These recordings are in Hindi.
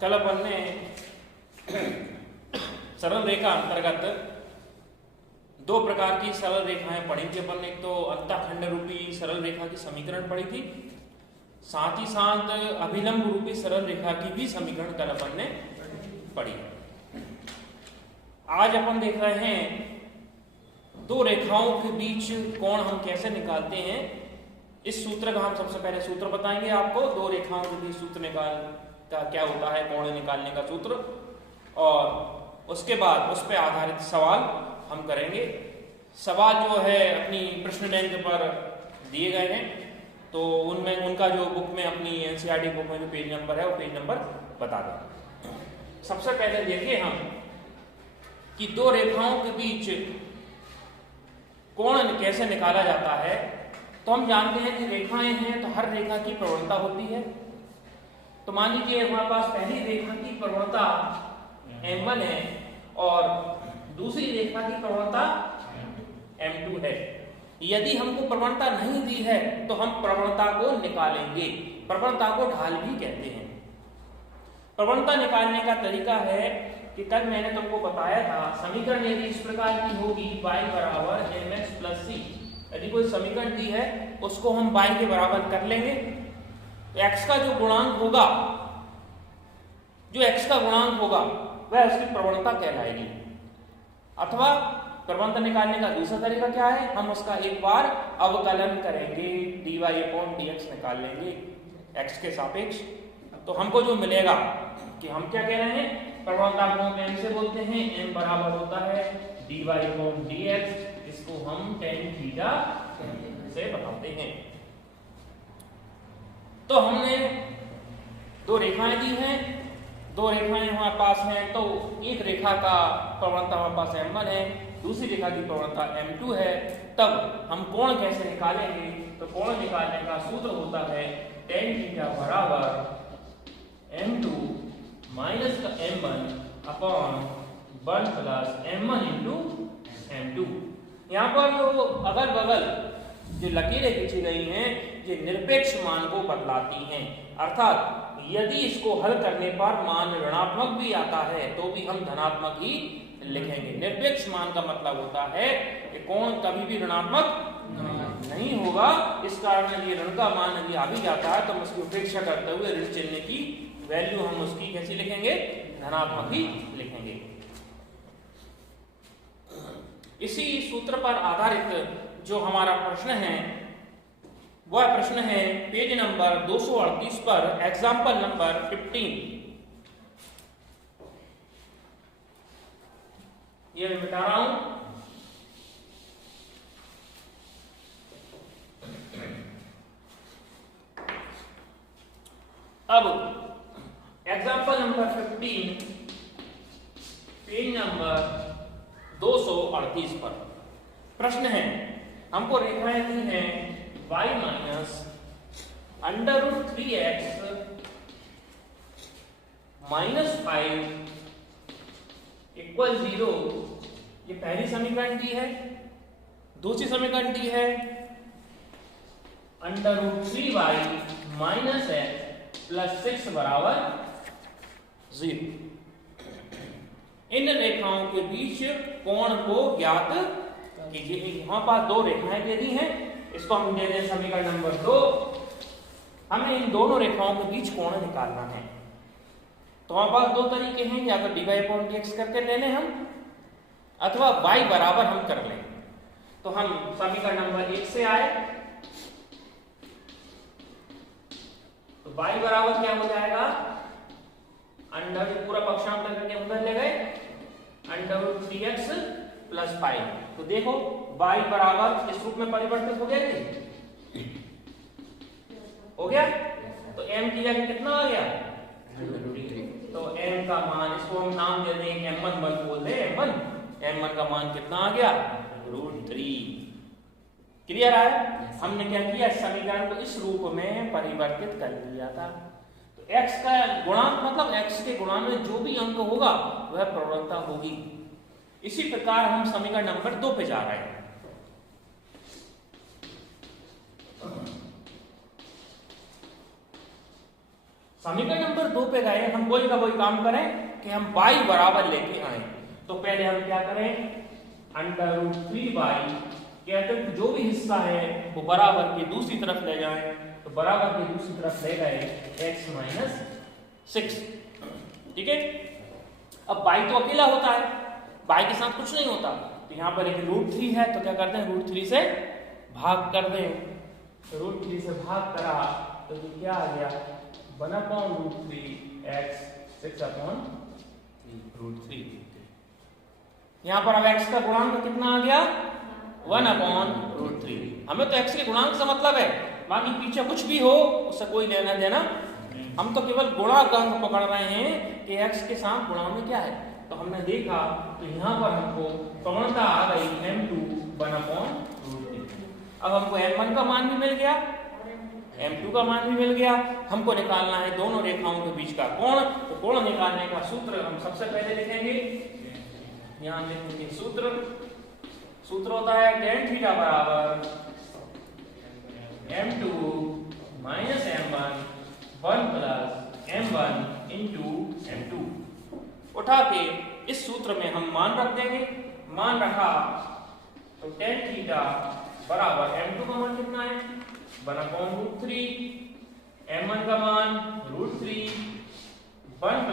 कल अपन ने सरल रेखा अंतर्गत दो प्रकार की सरल रेखाएं पढ़ी थी अपन ने। एक तो अंतःखंड रूपी सरल रेखा की समीकरण पढ़ी थी, साथ ही साथ अभिलंब रूपी सरल रेखा की भी समीकरण कल अपन ने पढ़ी। आज अपन देख रहे हैं दो रेखाओं के बीच कोण हम कैसे निकालते हैं। इस सूत्र का हम सबसे पहले सूत्र बताएंगे आपको। दो रेखाओं के बीच सूत्र निकालता क्या होता है, कोण निकालने का सूत्र, और उसके बाद उस पर आधारित सवाल हम करेंगे। सवाल जो है अपनी प्रश्न बैंक पर दिए गए हैं, तो उनमें उनका जो बुक में अपनी एनसीईआरटी बुक में जो पेज नंबर है वो पेज नंबर बता दें। सबसे पहले देखिए हम कि दो रेखाओं के बीच कोण कैसे निकाला जाता है। तो हम जानते हैं कि रेखाएं हैं तो हर रेखा की प्रवणता होती है। तो मान लीजिए हमारे पास पहली रेखा की प्रवणता m1 है और दूसरी रेखा की प्रवणता m2 है। यदि हमको प्रवणता नहीं दी है तो हम प्रवणता को निकालेंगे। प्रवणता को ढाल भी कहते हैं। प्रवणता निकालने का तरीका है कि कल मैंने तुमको बताया था, समीकरण यदि इस प्रकार की होगी y बराबर mx प्लस c, यदि कोई समीकरण दी है उसको हम y के बराबर कर लेंगे। तो x का जो गुणांक होगा, वह उसकी प्रवणता कहलाएगी। अथवा प्रवणता निकालने का दूसरा तरीका क्या है, हम उसका एक बार अवकलन करेंगे, dy/dx निकाल लेंगे x के सापेक्ष। तो हमको जो मिलेगा कि हम क्या कह रहे हैं, प्रवणता को हम m से बोलते हैं, m बराबर होता है dy/dx, इसको हम tan थीटा से बताते हैं। तो हमने दो रेखाएं दी हैं, दो रेखाएं हमारे पास हैं। तो एक रेखा का प्रवणता हमारे पास m1 है, दूसरी रेखा की प्रवणता m2 है। तब हम कोण कैसे निकालेंगे, तो कोण निकालने का सूत्र होता है tan थीटा बराबर m2 माइनस का m1 upon 1 plus m1 into m2। यहाँ पर जो अगल बगल जो लकीरें खींची गई हैं ये निरपेक्ष मान को बतलाती हैं। अर्थात यदि इसको हल करने पर मान ऋणात्मक भी आता है तो भी हम धनात्मक ही लिखेंगे। निरपेक्ष मान का मतलब होता है कि कोण कभी भी ऋणात्मक नहीं होगा। इस कारण ये ऋण का मान यदि आ भी जाता है तो हम उसकी उपेक्षा करते हुए ऋण चिन्ह की वैल्यू हम उसकी कैसी लिखेंगे, धनात्मक ही लिखेंगे। इसी सूत्र पर आधारित जो हमारा प्रश्न है वह प्रश्न है पेज नंबर 238 पर, एग्जाम्पल नंबर 15। ये मैं बता रहा हूं। अब एग्जाम्पल नंबर 15 पेज नंबर 238 पर प्रश्न है, हमको रेखाएं दी हैं y minus √3x minus 5 equal 0। ये पहली समीकरण दी है। दूसरी समीकरण दी है √3y माइनस x प्लस 6 बराबर 0। इन रेखाओं के बीच कोण को ज्ञात कीजिए। यहां पास दो रेखाएं दे दी हैं, इसको हम दे दें समीकरण नंबर 2। हमें इन दोनों रेखाओं के बीच कोण निकालना है। तो हमारे पास दो तरीके हैं, या तो dy/dx करके ले लें हम, अथवा y बराबर हम कर लें। तो हम समीकरण नंबर 1 से आए तो y बराबर क्या हो जाएगा, अंडर पूरा पक्षांतर करके अंदर ले गए √3x प्लस 5। तो देखो y बराबर इस रूप में परिवर्तित हो गया कि हो गया। तो m की जगह कितना आ गया, तो m का मान, इसको हम नाम दे देंगे m1 बोल दे m1 का मान कितना आ गया, √3। क्लियर है। हमने क्या किया, समीकरण को इस रूप में परिवर्तित कर दिया था। तो x का गुणांक मतलब x के गुणांक में जो भी अंक होगा वह प्रवणता होगी। इसी प्रकार हम समीकरण नंबर 2 पे जा रहे हैं। समीकरण नंबर 2 पे गए, हम कोई का कोई काम करें कि हम y बराबर लेके आए। तो पहले हम क्या करें, √3y कहते हैं जो भी हिस्सा है वो बराबर के दूसरी तरफ ले जाएं। तो बराबर के दूसरी तरफ ले गए x - 6, ठीक है। अब y तो अकेला होता है, y के साथ कुछ नहीं होता, तो यहाँ पर एक √3 है, तो क्या करते हैं √3 से भाग कर दें। तो √3 से भाग करा तो ये क्या आ गया 1/√3 x 6/√3। यहाँ पर अब x का गुणांक कितना आ गया 1/√3। हमें तो x के गुणांक से मतलब है, बाकी पीछे कुछ भी हो उससे कोई लेना देना, हम तो केवल गुणांक पकड़ रहे हैं कि x के साथ गुणा में क्या है। तो हमने देखा तो यहाँ पर हमको प्रवणता आ गई m2 1/√3। अब हमको m1 का मान भी मिल गया, m2 का मान भी मिल गया। हमको निकालना है दोनों रेखाओं के बीच का कोण। तो कोण निकालने का सूत्र हम सबसे पहले लिखेंगे, यहाँ लिखेंगे सूत्र होता है tan थीटा बराबर m2 - m1 1 + m1 × m2। उठा के इस सूत्र में हम मान रख देंगे, मान रखा तो tan थीटा बराबर m2 का मान कितना है 1/√3, m1 का मान √3, 1 +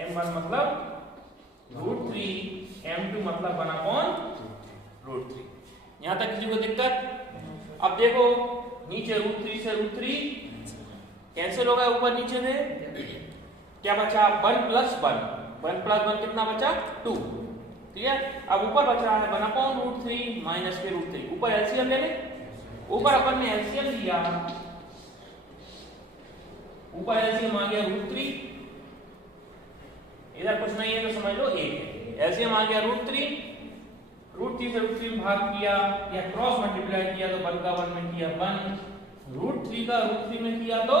m1 मतलब √3, m2 मतलब 1/√3। यहां तक किसी को दिक्कत? अब देखो नीचे √3 से √3 कैंसिल हो गया, ऊपर नीचे में क्या बचा 1 + 1 कितना बचा 2, ठीक है। अब ऊपर बच रहा है 1/√3 माइनस के √3, ऊपर एलसीएम ले ले। ऊपर अपन ने एलसीएम लिया, ऊपर एलसीएम आ गया √3, इधर कुछ नहीं है तो समझ लो 1 है। एलसीएम आ गया √3 से √3 भाग किया या क्रॉस मल्टीप्लाई किया तो 1 का 1 में किया 1, √3 का √3 में किया तो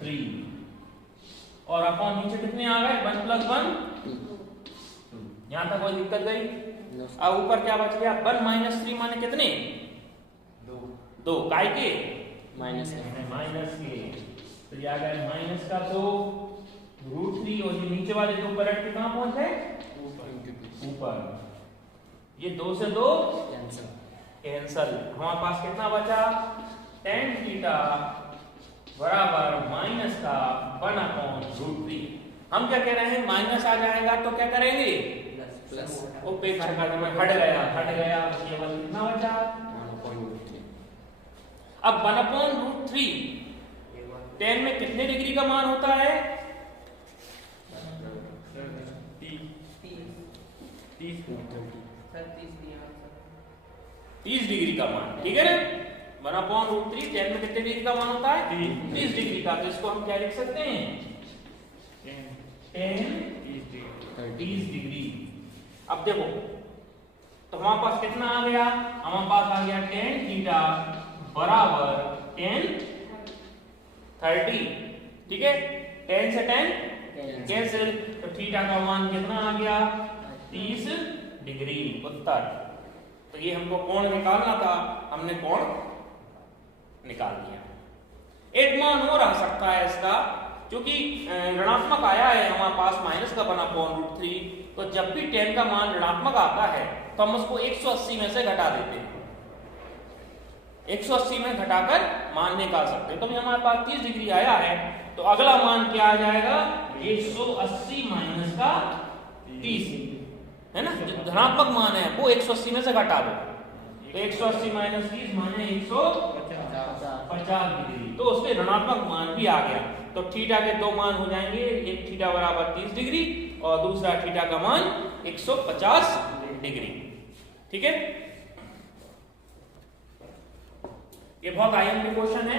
3, और अपन नीचे कितने आ गए 1 + 1 2। यहां तक कोई दिक्कत गई? अब ऊपर क्या बच गया 1 - 3 माने कितने 2 काय के माइनस के, तो ये आ गया माइनस का 2 √3, और ये नीचे वाले 2 पलट के कहां पहुंचे ऊपर। ये 2 से 2 कैंसल। हमारे पास कितना बचा tan थीटा बराबर माइनस का 1/√3। हम क्या कह रहे हैं माइनस आ जाएगा तो क्या करेंगे प्लस, उपेक्षा करने में हट गया केवल कितना बचा 1/√3। अब 1/√3 tan में कितने डिग्री का मान होता है 30 डिग्री का मान, ठीक है ना। 1/√3 tan में कितने डिग्री का मान होता है 30 डिग्री का। तो इसको हम क्या लिख सकते हैं tan 30 डिग्री। अब देखो तो हमारे पास कितना आ गया, हमारे पास आ गया tan थीटा बराबर tan 30, ठीक है। tan से tan कैंसिल, तो थीटा का मान कितना आ गया 30 डिग्री उत्तर। तो ये हमको कोण निकालना था, हमने कोण निकाल दिया। एक मान हो रह सकता है इसका, क्योंकि ऋणात्मक आया है हमारे पास माइनस का 1/√3, तो जब भी tan का मान ऋणात्मक आता है तो हम उसको 180 में से घटा देते हैं, 180 में घटाकर मान निकाल सकते हैं। तो हमारे पास 30 डिग्री आया है, तो अगला मान क्या आ जाएगा 180 माइनस का 30, है ना। जो धनात्मक मान है वो 180 में से घटा दो, तो 180 माइनस 30 माने 150 डिग्री, तो उसके ऋणात्मक मान भी आ गया। तो थीटा के 2 मान हो जाएंगे, एक थीटा बराबर 30 डिग्री और दूसरा थीटा का मान 150 डिग्री, ठीक है। ये बहुत आईएमपी क्वेश्चन है।